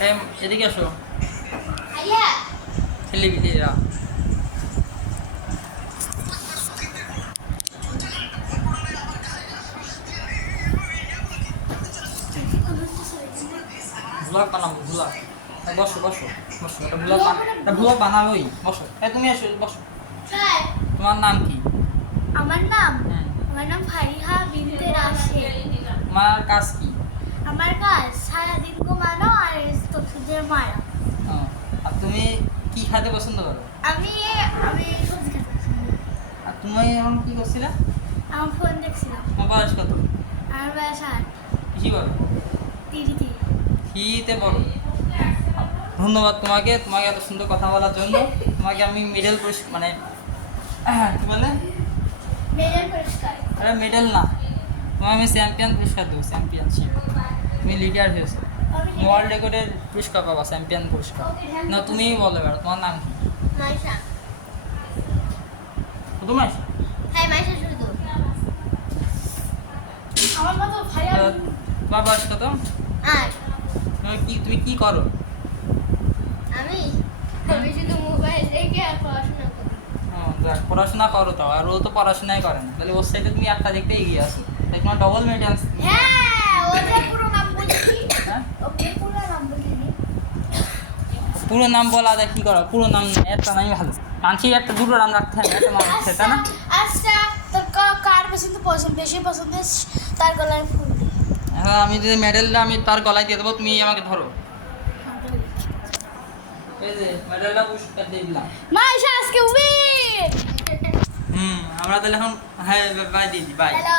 এদিকে আসো আইয়া ছেলেপিলেরা। ব্লগ বানাবো ব্লগ। বসো বসো বসো, একটা ব্লগ বানাবোই। বসো, তুমি আসো বসো। স্যার তোমার নাম কি? আমার নাম ফারিহা বিনতে রাশেদ। তোমার কাজ কি? আমার কাজ সারাদিন ঘুমানো আর ওষুধের মারা। ও, আর তুমি কি খেতে পছন্দ করো? আমি আমি সবজি খেতে পছন্দ করি। আর তুমি এখন কি করছিলে? আমার ফোন দেখছিলাম। তোমার বয়স কত? আমার বয়স 8। কি বলো? তিরিতে। ফিতে বলো। ধন্যবাদ তোমাকে এত সুন্দর কথা বলার জন্য। তোমাকে আমি মেডেল মানে কি বলে, মেডেল পুরস্কার। আরে মেডেল না, তোমাকে আমি চ্যাম্পিয়ন পুরস্কার দেবো, চ্যাম্পিয়নশিপ। তুমি লিডার হয়েছো, ওয়ার্ল্ড রেকর্ডের পুরস্কার পাবা, চ্যাম্পিয়ন পুরস্কার। না তুমিই বলো এবার তোমার নাম কি? মাইশা। শুধু মাইশা? হ্যাঁ মাইশা শুধু। আমার মতো ভাইয়া তোমার বয়স কত? আর তুমি কি করো? আমি শুধু মোবাইল দেখে আর পড়াশোনা করি। যাক, পড়াশোনা করো তাও, আর ও তো পড়াশোনাই করে না, তাহলে ওর সাইডে তুমি একটা দেখতে এগিয়ে আসো, তাই তোমার ডবল মেডেল। হ্যাঁ ওদের পুরো নাম বলছি। হ্যাঁ, ওদের পুরো নাম বলিনি। পুরো নাম বলা যায় কি করো, পুরো নাম একটা নামই ভালো। মানছি একটা দুটো নাম রাখতে হবে, একটা নাম রাখতে তাই না? আচ্ছা তোর কার বেশি পছন্দ তার গলায় ফুল দি। এখন আমি যদি মেডেলটা আমি তার গলায় দিয়ে দেবো, তুমি আমাকে ধরো। এই যে মেডেলটা পুরস্কার দিয়ে দিলাম। মাইশা আজকে উইন। আমরা তাহলে এখন হ্যাঁ বাই দিদি, বাই। হ্যালো।